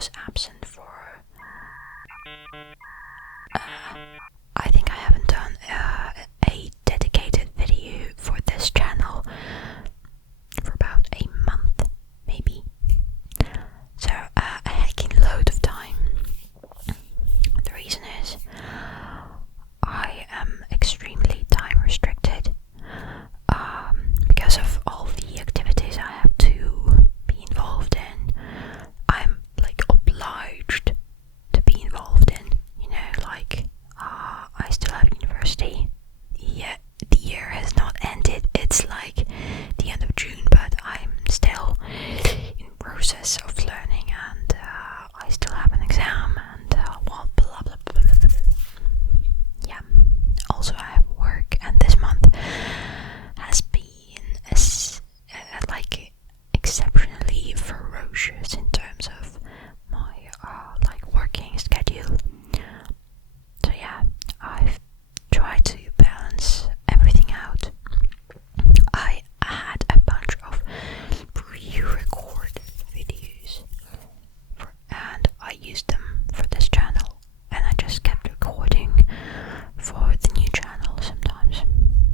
was absent for I think I haven't done a dedicated video for this channel for about a month, maybe. So a hecking load of time. The reason is I am extremely time restricted because of all the activities I have to be involved in. I'm like obliged to be involved in, like I still have university. Yet the year has not ended. It's like the end of June, but I'm still in process of learning, and I still have an exam, and blah blah blah blah blah. Yeah. Also, I have work, and this month has been like exceptionally ferocious in terms of my like working schedule. So yeah, I've tried to balance everything out. I had a bunch of pre-recorded videos and I used them for this channel, and I just kept recording for the new channel sometimes.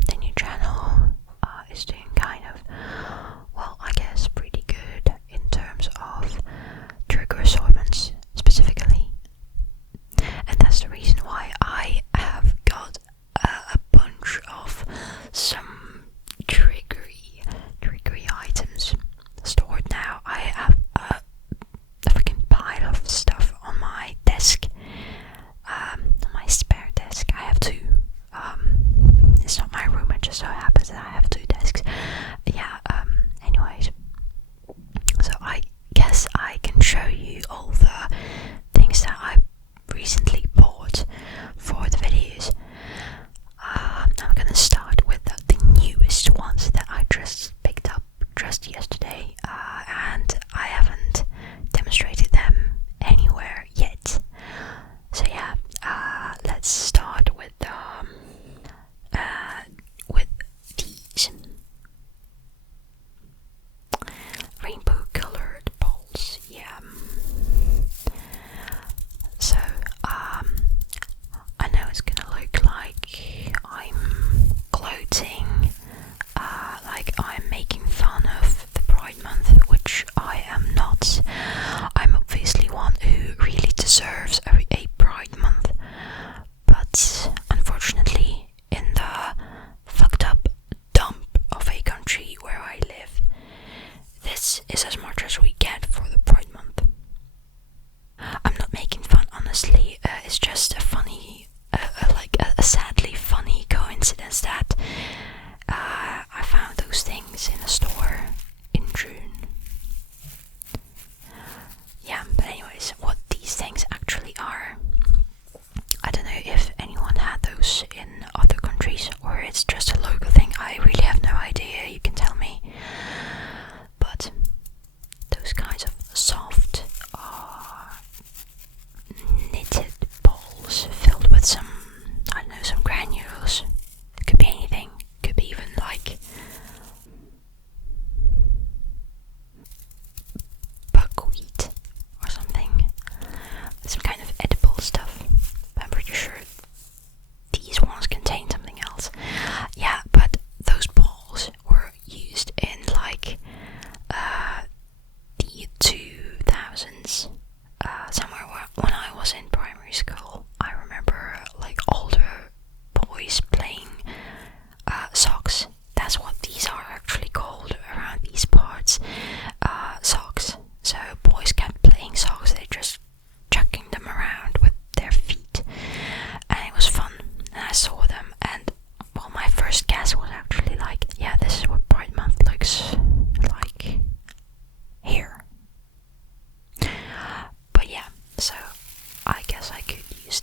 The new channel is doing kind of, well, I guess pretty good in terms of trigger assortments specifically. And that's the reason why I have got a bunch of some triggery items stored now. I have a freaking pile of stuff on my desk, on my spare desk. I have two. It's not my room, it just so happens that I have two desks. Yeah, anyways. So I guess I can show you all the things that I recently bought for the videos. I'm gonna start with the newest ones that I just picked up just yesterday, and I haven't demonstrated them anywhere yet. So yeah, let's start with these rainbow colored balls. Yeah. So I know it's gonna look like I'm gloating, like I'm making fun of the Pride Month, which I am not. I'm obviously one who really deserves a Pride Month, but unfortunately, in the fucked up dump of a country where I live, this is as much as we get for the Pride Month. I'm not making fun, honestly. It's just a funny, like a sadly funny coincidence that I found those things in a store in June. Yeah, but anyways, what these things actually are, I don't know if anyone had those in other countries or it's just a local thing. I really have no idea. You can tell me. But those kinds of soft, knitted balls filled with some, I don't know, some granules. It could be anything. It could be even like buckwheat or something. Some kind of edible stuff. I'm pretty sure these ones contain something else. Yeah, but those balls were used in like the 2000s, somewhere when I was in primary school. I remember like older boys playing socks. That's what these are actually called around these parts, socks. So boys kept playing socks, they just chucking them around with their feet, and it was fun. And I saw them, and well, my first guess was actually like, yeah, this is what Pride Month looks like here. But yeah, so I guess I could use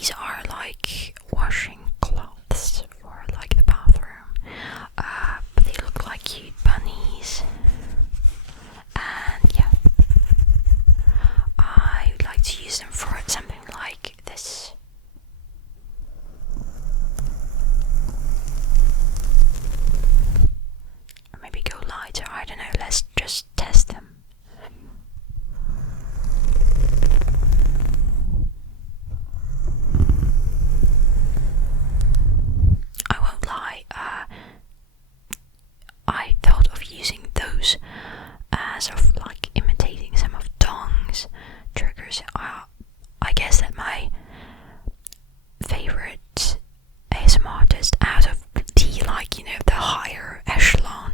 these are like washing cloths for like the bathroom, but they look like cute bunnies. And yeah, I would like to use them for something like this. Or maybe go lighter, I don't know, let's just test them. I won't lie, I thought of using those as of like imitating some of Dong's triggers. I guess that my favorite ASMR artist out of the like, you know, the higher echelon,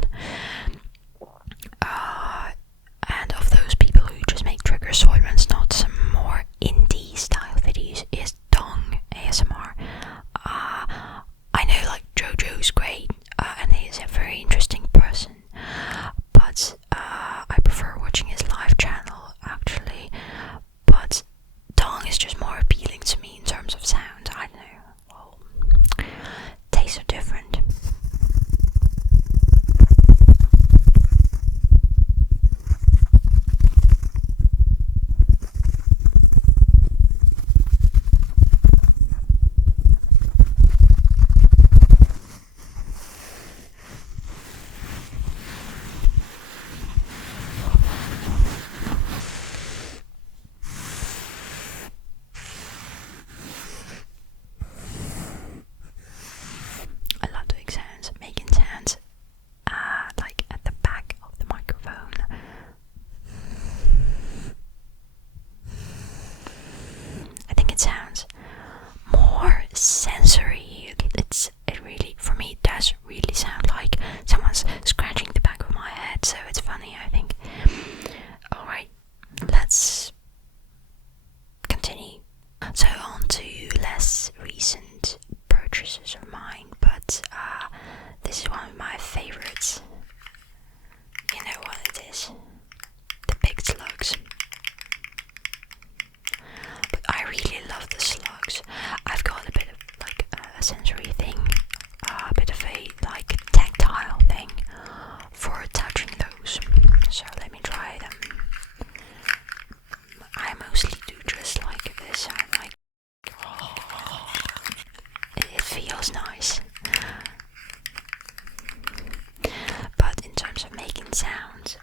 and of those people who just make trigger assortments, not some more indie style videos, is Dong ASMR. I know like Jojo's great, and he's a very interesting person, but I prefer watching his live channel actually. But Dong is just more appealing to me in terms of sound. I don't know. Well, tastes are different. I love doing sounds, making sounds, like at the back of the microphone. I think it sounds more sensory. It really, for me, it does really sound like someone's scratching the back of my head. So it's funny, I think. All right, let's continue. So on to less recent purchases of mine, but this is one of my favorites. You know what it is? The big slugs. But I really love the slugs. I've got a bit of like a sensory thing, a bit of a like tactile thing for touching those. So let me try them. I mostly do just like this. I'm like, it feels nice. But in terms of making sounds,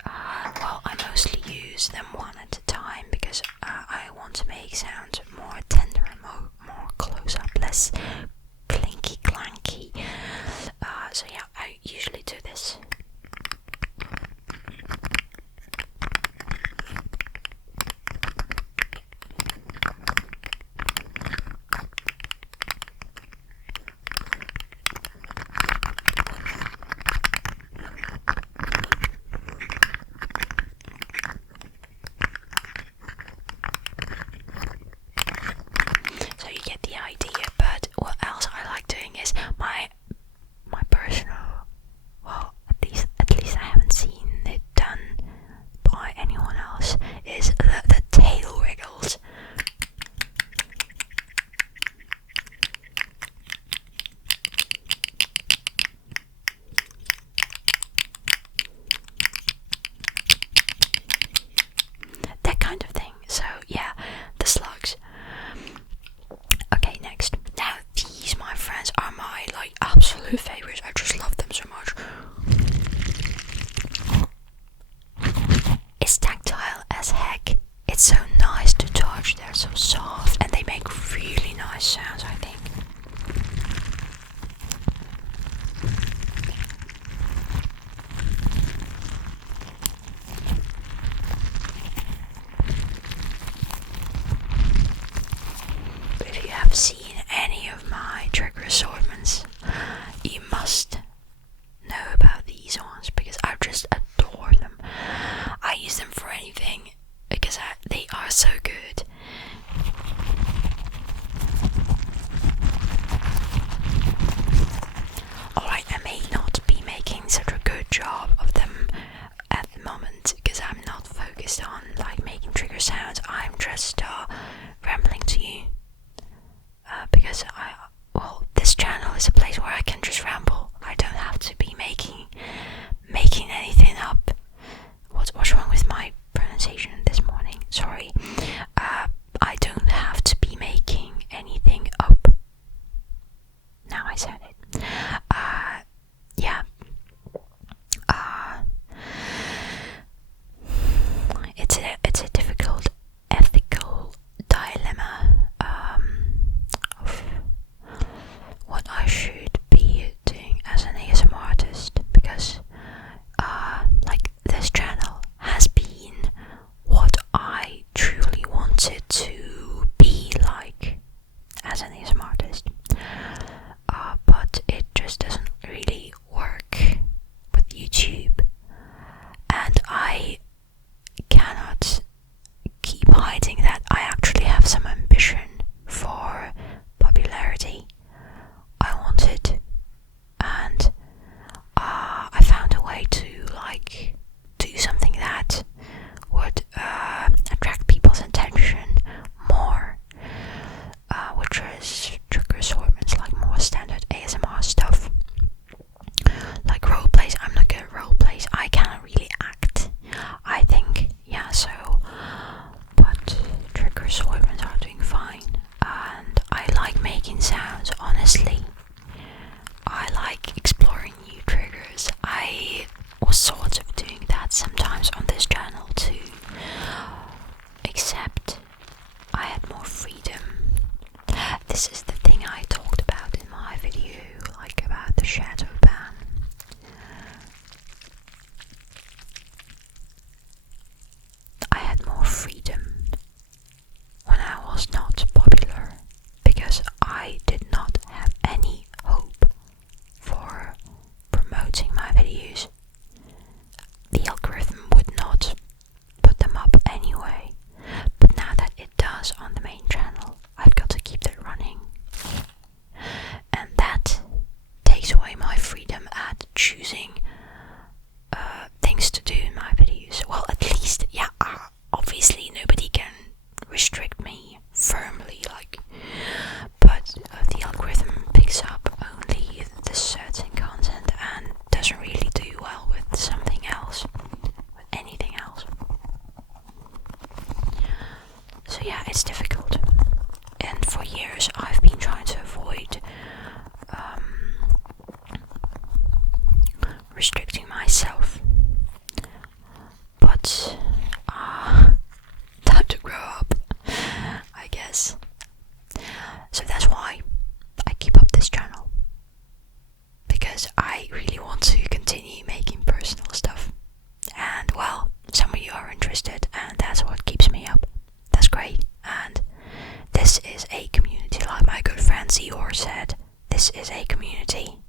viewer said, this is a community.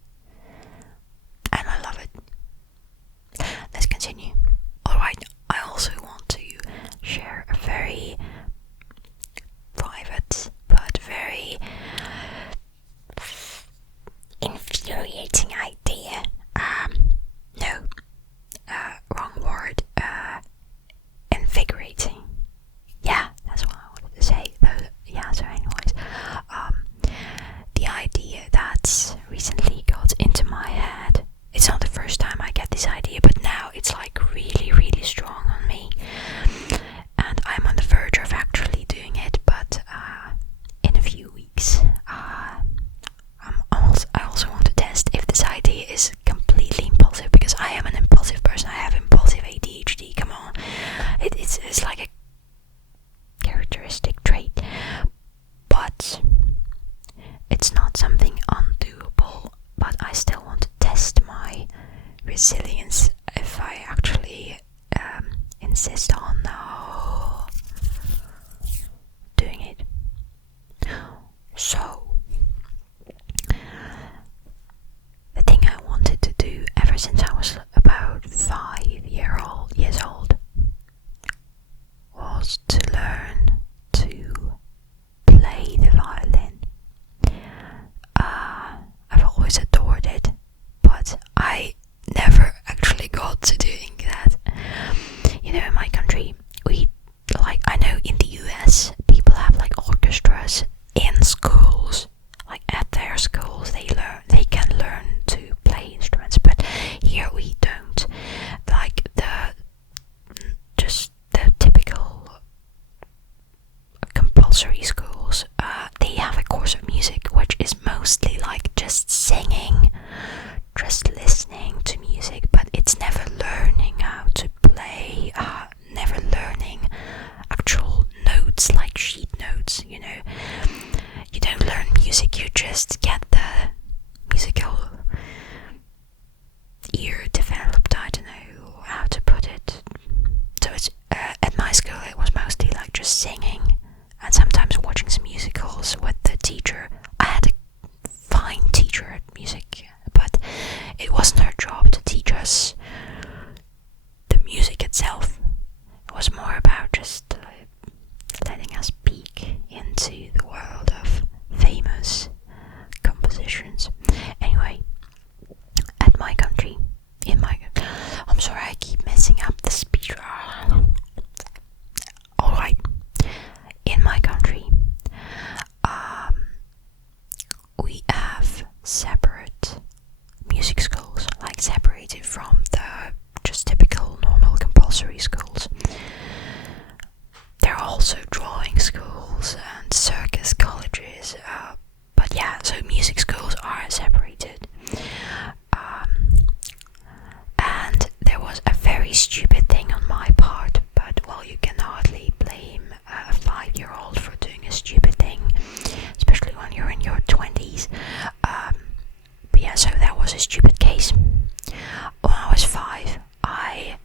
And I love it. Let's continue. Alright, I also want to share a very private but very infuriating idea. Wrong word. Invigorating. Yeah, that's what I wanted to say. So anyways, the idea that's recently got into my head. It's not the first time I get this idea, but now it's like really, really strong on me. And I'm on the verge of actually doing it, but in a few weeks. I also want to test if this idea is completely impulsive, because I am an impulsive person. I have impulsive ADHD. Come on, it's like a characteristic trait, but it's not something undoable. But I still want to test my resilience if I actually insist on doing it. So the thing I wanted to do ever since I was about 5 years old was to learn to play the violin. I've always adored it, but I never actually got to doing that. In my country, I know in the US, people have like orchestras in schools. Like at their schools, they can learn to play instruments, but here we don't. Like the typical compulsory schools, they have a course of music which is mostly like just singing, just listening to music, but it's never learning how to play, never learning actual notes, like sheet notes. You don't learn music, you just get the musical ear developed. I don't know how to put it. So it's at my school it was mostly like just singing and sometimes watching some musicals with the teacher. I had a fine teacher at music, but it wasn't her job to teach us the music itself. It was more about just letting us peek into the world of famous compositions. Anyway, I'm sorry, I keep messing up the speech. Alright, in my country, we have separate music schools, like separated from the just typical normal compulsory schools. There are also drawing schools and circus colleges, but yeah, so music schools are separated. And there was a very stupid thing on my part, but well, you can hardly blame a 5-year-old for doing a stupid thing, especially when you're in your 20s. But yeah, so that was a stupid case. When I was 5, I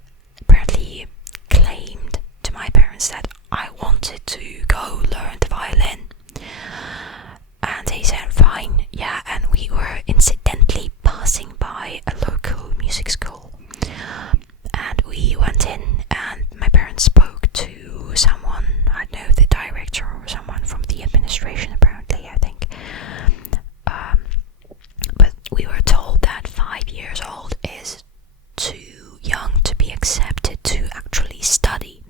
apparently claimed to my parents that I wanted to go learn the violin. And they said fine, yeah, and we were incidentally passing by a local music school. And we went in and my parents spoke to someone, I don't know, the director or someone from the administration apparently, I think. But we were told that 5 years old is too young to be accepted to actually study,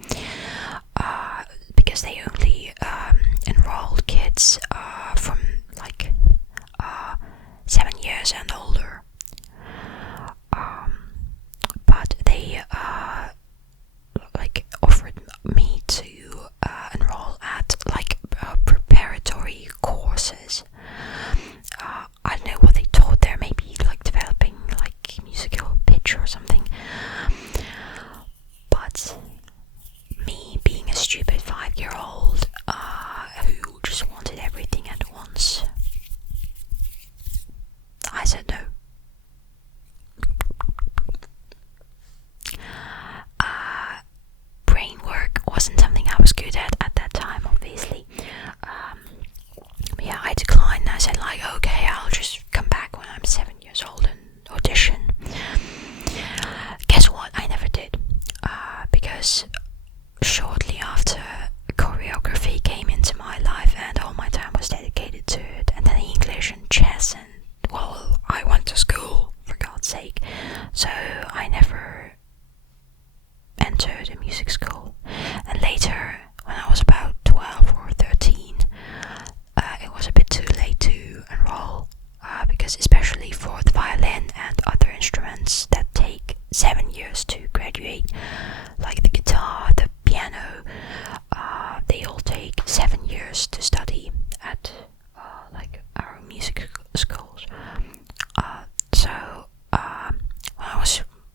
because they only enrolled kids from like 7 years and older. But they offered me to enroll at like preparatory courses. I don't know what they taught there, maybe like developing like musical pitch or something. But me being a stupid 5-year-old who just wanted everything was a bit too late to enroll, because especially for the violin and other instruments that take 7 years to graduate, like the guitar, the piano, they all take 7 years to study at like our music schools.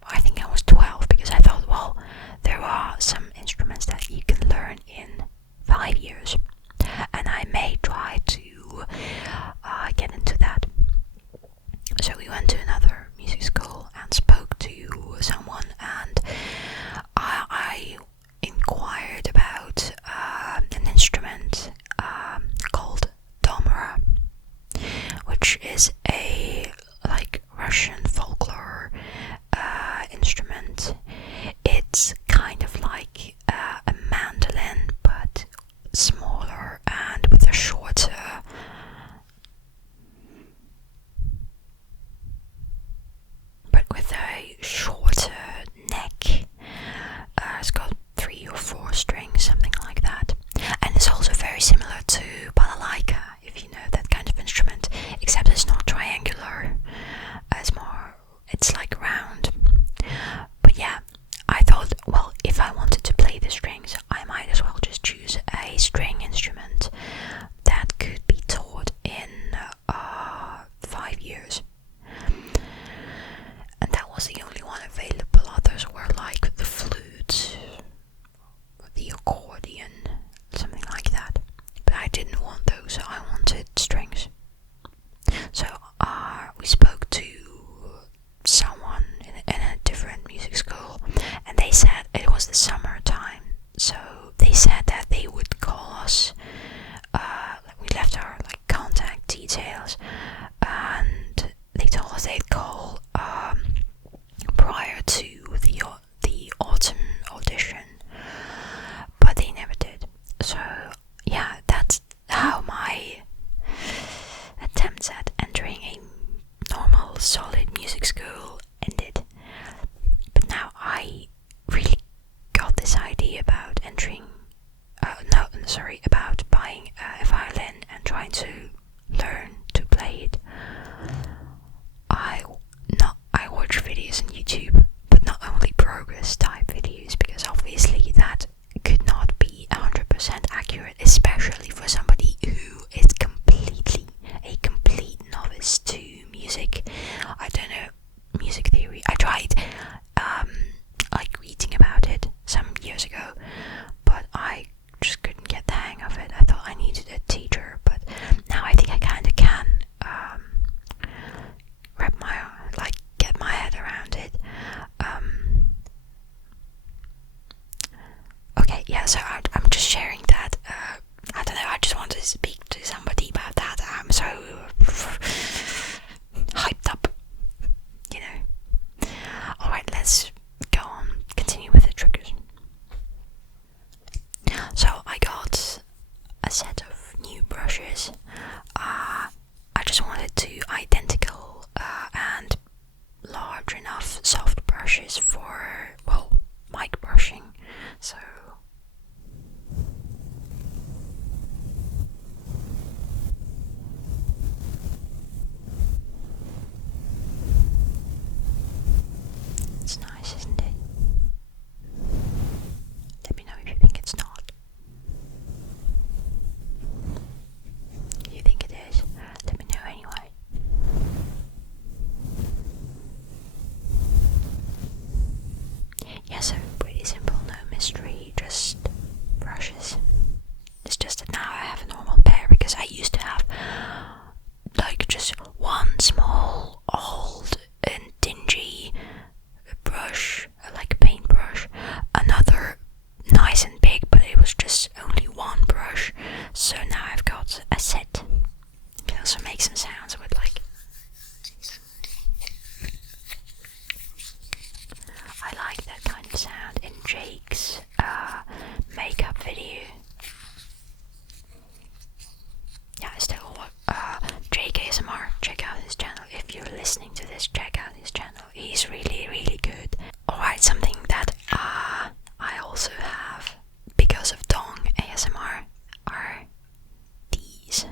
I think I was 12, because I thought, well, there are some instruments that you can learn in 5 years, and I may try to get into that. So we went to another music school and spoke to someone, and I inquired about an instrument called domra, which is a like Russian folklore instrument. It's kind of like a mandolin, but smaller and with a shorter neck. It's got 3 or 4 strings, something like that. And it's also very similar to balalaika, if you know that kind of instrument, except it's not triangular. It's like round. But yeah, I thought, well, if I wanted to play the strings, I might as well just choose a string instrument that could be taught in 5 years. And that was the only one available. Others were like the flute, the accordion, something like that. But I didn't want those, I wanted strings. So we spoke to someone in a different music school, and they said it was the summertime, so they said that they would call us. We left our like contact details, and they told us they'd call prior to the autumn audition, but they never did. So yeah, that's how my attempts at entering a normal, solid music school ended. But now I really got this idea about about buying a violin and trying to learn to play it. I watch videos on YouTube, but not only progress type videos, because obviously that could not be 100% accurate, especially for somebody who is a complete novice to music. I don't know music theory. I tried like reading about it some years ago, but I just couldn't get the hang of it. I thought I needed a teacher, but now I think I kind of can get my head around it. Okay, yeah, so I'm just sharing that. I don't know, I just wanted to speak to somebody about that. I'm so hyped up, you know. Alright, let's go on, continue with the triggers. So I got a set of new brushes. I just wanted 2 identical and large enough soft brushes for, well, mic brushing. So it's nice, isn't it? Let me know if you think it's not. You think it is? Let me know anyway. Yeah, so pretty simple, no mystery, just brushes. It's just that now I have a normal pair, because I used to have like just one small, old and dingy brush, like a paintbrush, another nice and big, but it was just only one brush. So now I've got a set. You can also make some sounds with like, I like that kind of sound in Jake's makeup video. Yeah, I still Jake ASMR, check out his channel. If you're listening to this, check out his channel. He's really, really good. Alright, something that I also have because of Dong ASMR are these.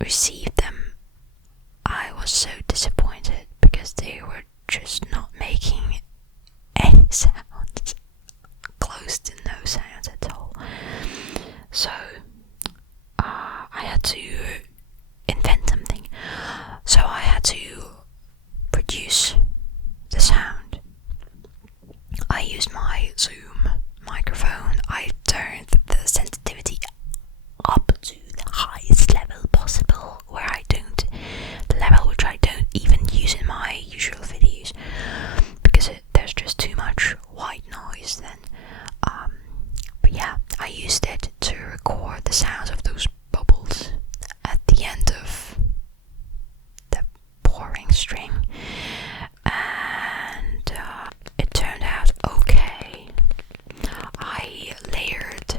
received them, I was so disappointed because they were just not making any sounds, close to no sounds at all. So I had to invent something. So I had to produce the sound. I used my Zoom microphone. I turned the sensitivity up to the highest level possible, where the level which I don't even use in my usual videos, because there's just too much white noise then. But yeah, I used it to record the sounds of those bubbles at the end of the pouring string, and it turned out okay. I layered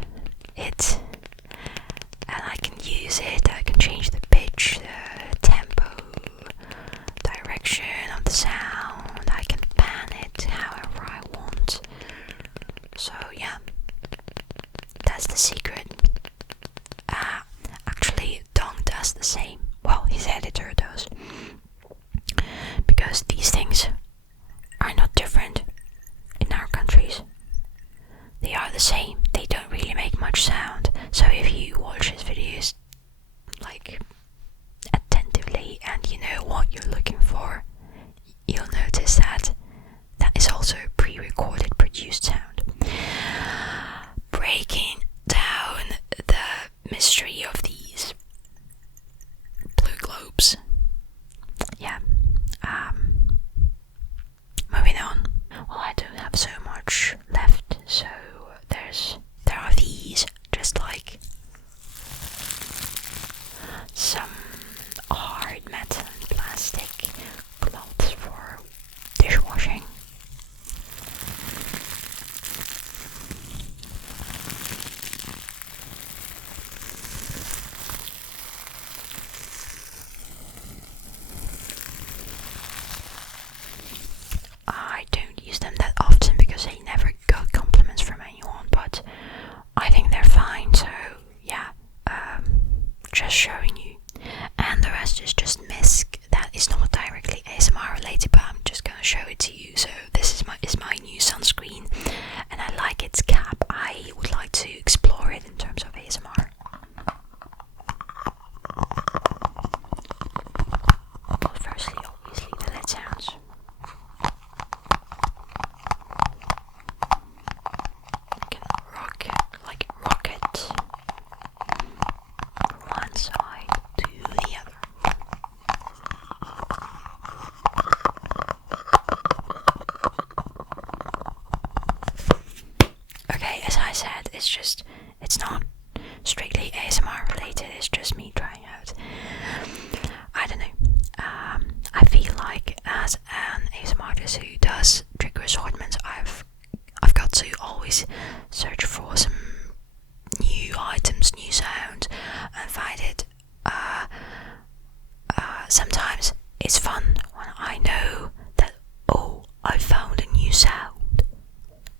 it, and I can use it. I can change the pitch, the tempo, direction of the sound. I can pan it however I want. So yeah, that's the secret. Actually, Dong does the same. Well, his editor does. Because these things are not different in our countries. They are the same. They don't really make much sound. So if you watch his videos like attentively and you know what you're looking for, you'll notice that is also pre-recorded, produced sound. Breaking down the mystery of these blue globes. Yeah. Moving on. Well, I don't have so much left, so there are these, just like some hard metal and plastic cloths for dishwashing. I don't use them that often because I never got compliments from anyone, but I think they're fine, so yeah, just showing you. And the rest is just misc. That is not directly ASMR related, but I'm just gonna show it to you. So this is my new sunscreen, and I like its cap. I would like to explore it in terms of ASMR. Well, firstly, obviously, the lid sounds. Like rocket from one side to the other. Okay, as I said, it's not strictly ASMR related, it's just me trying out. I don't know. I feel like as an ASMR artist who does trigger assortments, I've got to always search for some new items, new sound, and find it. Sometimes it's fun when I know that, oh, I found a new sound.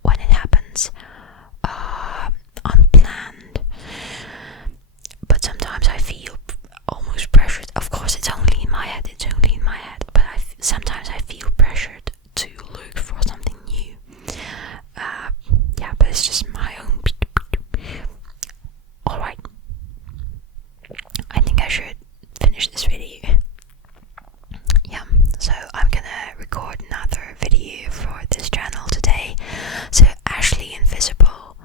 When it happens unplanned. But sometimes I feel almost pressured. Of course, it's only in my head, but sometimes I feel pressured to look for something new. Yeah, but it's just my own. Alright. I think I should finish this video. Yeah, so I'm gonna record another video for this channel today. So Ashley Invisible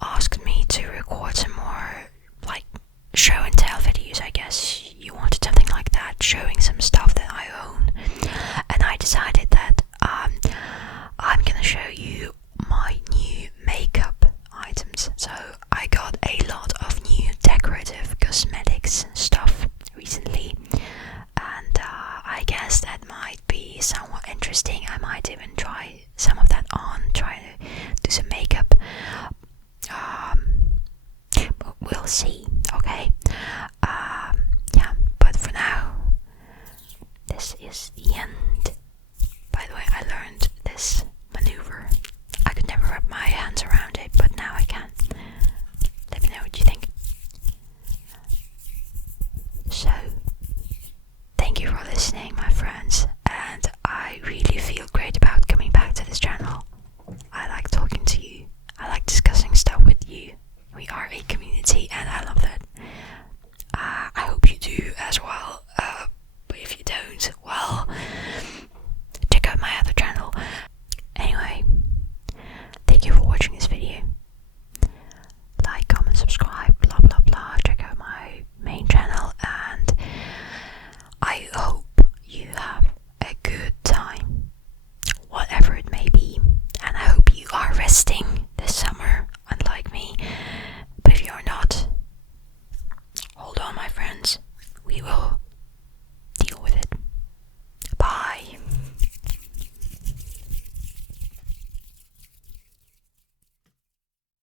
asked me to record some more like show and tell videos. I guess you wanted something like that, showing some stuff that I own, and I decided that I'm gonna show you my new makeup items. So I got a lot of new decorative cosmetics stuff recently, and I guess that might be somewhat interesting. I might even try some of that on, try to do some makeup. We'll see, okay? Yeah, but for now, this is the end. So, thank you for listening, my friends, and I really feel great about coming back to this channel. I like talking to you, I like discussing stuff with you. We are a community and I love that. I hope you do as well, but if you don't, well, check out my other channel. Anyway, thank you for watching this video. Like, comment, subscribe, blah blah blah. Check out my main channel, and I hope you have a good time, whatever it may be. And I hope you are resting this summer, unlike me. But if you're not, hold on, my friends. We will